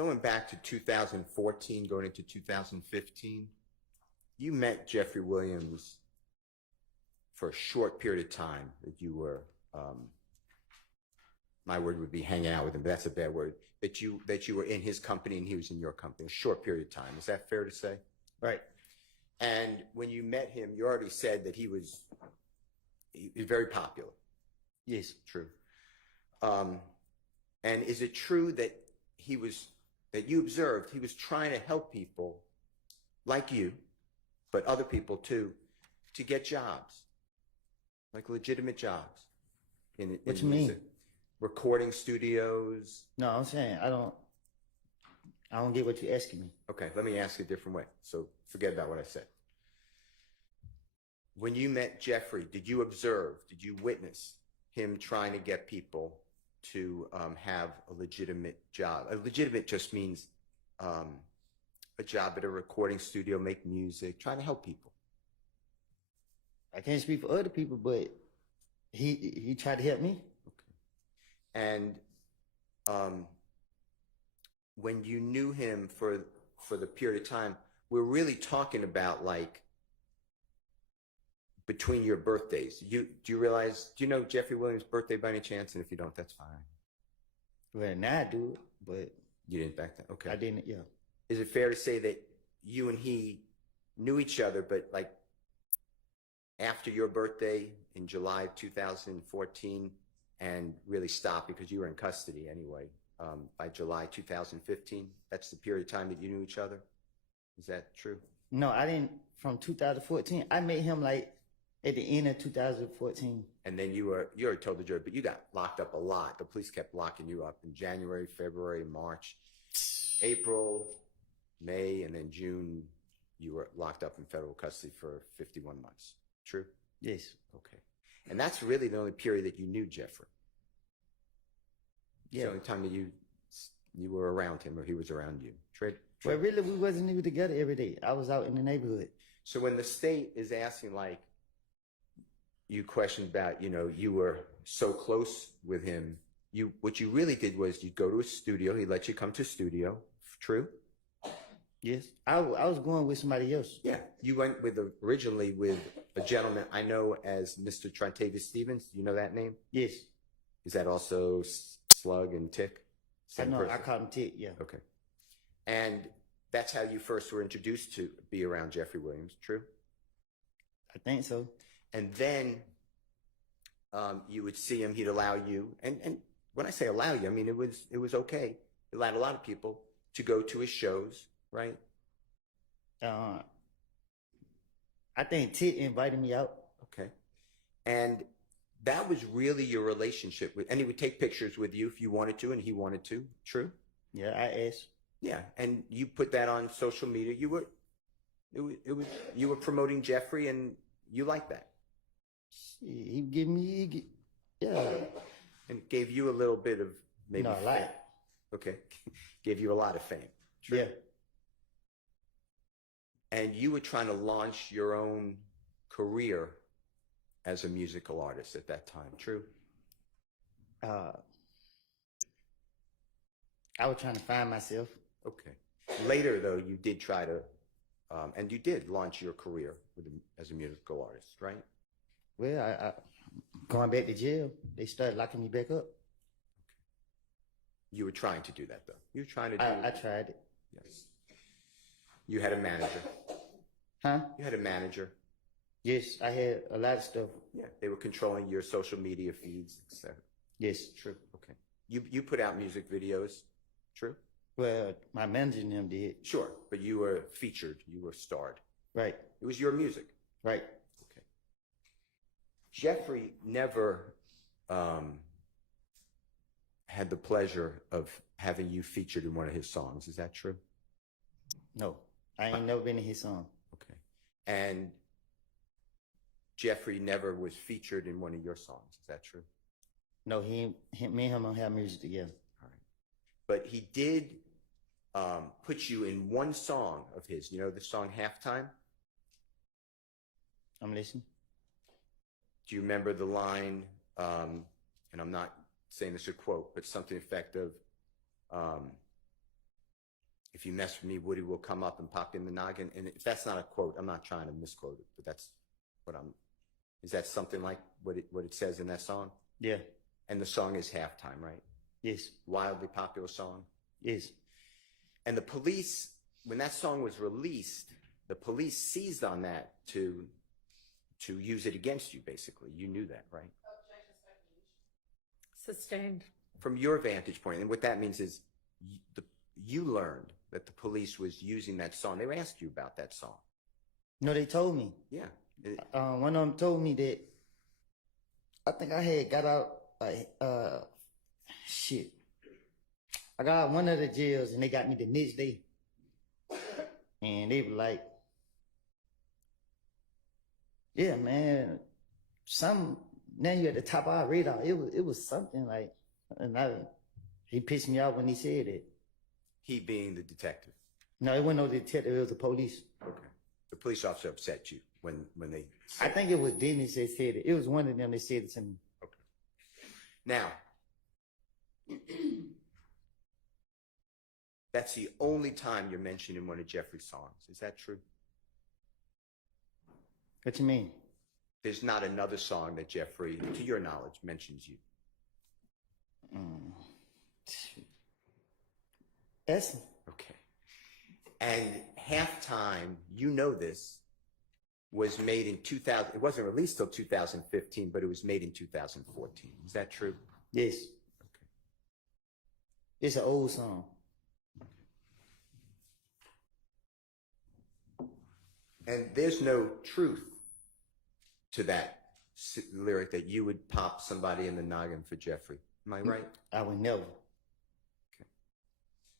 going back to 2014, going into 2015, you met Jeffrey Williams for a short period of time that you were, my word would be hanging out with him, but that's a bad word, that you were in his company and he was in your company, a short period of time. Is that fair to say? Right. And when you met him, you already said that he was very popular. Yes. True. And is it true that that you observed he was trying to help people like you, but other people too, to get jobs, like legitimate jobs? What you mean? Recording studios. No, I'm saying I don't get what you're asking me. Okay, let me ask you a different way. So forget about what I said. When you met Jeffrey, did you witness him trying to get people to have a legitimate job? A legitimate just means a job at a recording studio, make music, trying to help people. I can't speak for other people, but he tried to help me. Okay. And when you knew him for the period of time, we're really talking about like between your birthdays. Do you know Jeffrey Williams' birthday by any chance? And if you don't, that's fine. Well, now I do, but you didn't back then. Okay. I didn't. Yeah. Is it fair to say that you and he knew each other, but like after your birthday in July 2014, and really stopped because you were in custody anyway, by July 2015? That's the period of time that you knew each other? Is that true? No, I didn't. From 2014, I met him like at the end of 2014. And then you already told the jury, but you got locked up a lot. The police kept locking you up in January, February, March, April, May, and then June. You were locked up in federal custody for 51 months. True? Yes. Okay. And that's really the only period that you knew Jeffrey. Yeah. The only time that you were around him or he was around you. True? Well, really, we wasn't even together every day. I was out in the neighborhood. So when the state is asking, like, you questioned about, you were so close with him, what you really did was you'd go to a studio, he'd let you come to a studio. True? Yes. I was going with somebody else. Yeah. You went originally with a gentleman I know as Mr. Trontavious Stevens. Do you know that name? Yes. Is that also Slug and Tick? Same person? I call him Tick, yeah. Okay. And that's how you first were introduced to be around Jeffrey Williams, true? I think so. And then you would see him, he'd allow you, and when I say allow you, I mean it was okay. He allowed a lot of people to go to his shows, right? I think Tick invited me out. Okay. And that was really your relationship with, and he would take pictures with you if you wanted to and he wanted to, true? Yeah, I asked. Yeah, and you put that on social media. You were promoting Jeffrey, and you liked that. He gave me, yeah. And it gave you a little bit of maybe a lot. Okay, gave you a lot of fame. True. Yeah. And you were trying to launch your own career as a musical artist at that time. True. I was trying to find myself. Okay. Later, though, you did try to, and you did launch your career as a musical artist, right? Well, I going back to jail, they started locking me back up. Okay. You were trying to do that, though. You were trying to do I tried it. Yes. You had a manager. Huh? You had a manager. Yes, I had a lot of stuff. Yeah, they were controlling your social media feeds, etc. Yes. True. Okay. You put out music videos. True. Well, my manager and them did. Sure, but you were featured. You were starred. Right. It was your music. Right. Okay. Jeffrey never had the pleasure of having you featured in one of his songs. Is that true? No, I ain't never been in his song. Okay. And Jeffrey never was featured in one of your songs. Is that true? No, me and him don't have music together. All right. But he did put you in one song of his. You know the song Halftime? I'm listening. Do you remember the line, and I'm not saying this a quote, but something effective, if you mess with me, Woody will come up and pop in the noggin. And if that's not a quote, I'm not trying to misquote it, but that's what is that something like what it says in that song? Yeah. And the song is Halftime, right? Yes. Wildly popular song. Yes. And the police, when that song was released, the police seized on that to use it against you, basically. You knew that, right? Sustained. From your vantage point, and what that means is you learned that the police was using that song. They asked you about that song. No, they told me. Yeah. One of them told me that I think I had got out shit. I got out one of the jails and they got me the next day. And they were like, yeah, man, now you're at the top of our radar. It was something like, and he pissed me off when he said it. He being the detective. No, it wasn't no detective, it was the police. Okay. The police officer upset you when they I think it was Dennis that said it. It was one of them that said it to me. Okay. Now, that's the only time you're mentioned in one of Jeffrey's songs. Is that true? What you mean? There's not another song that Jeffrey, to your knowledge, mentions you. That's Okay. And Halftime, you know this, was made in 2000. It wasn't released till 2015, but it was made in 2014. Is that true? yes. Okay. It's an old song. And there's no truth to that lyric that you would pop somebody in the noggin for Jeffrey. Am I right? I would never.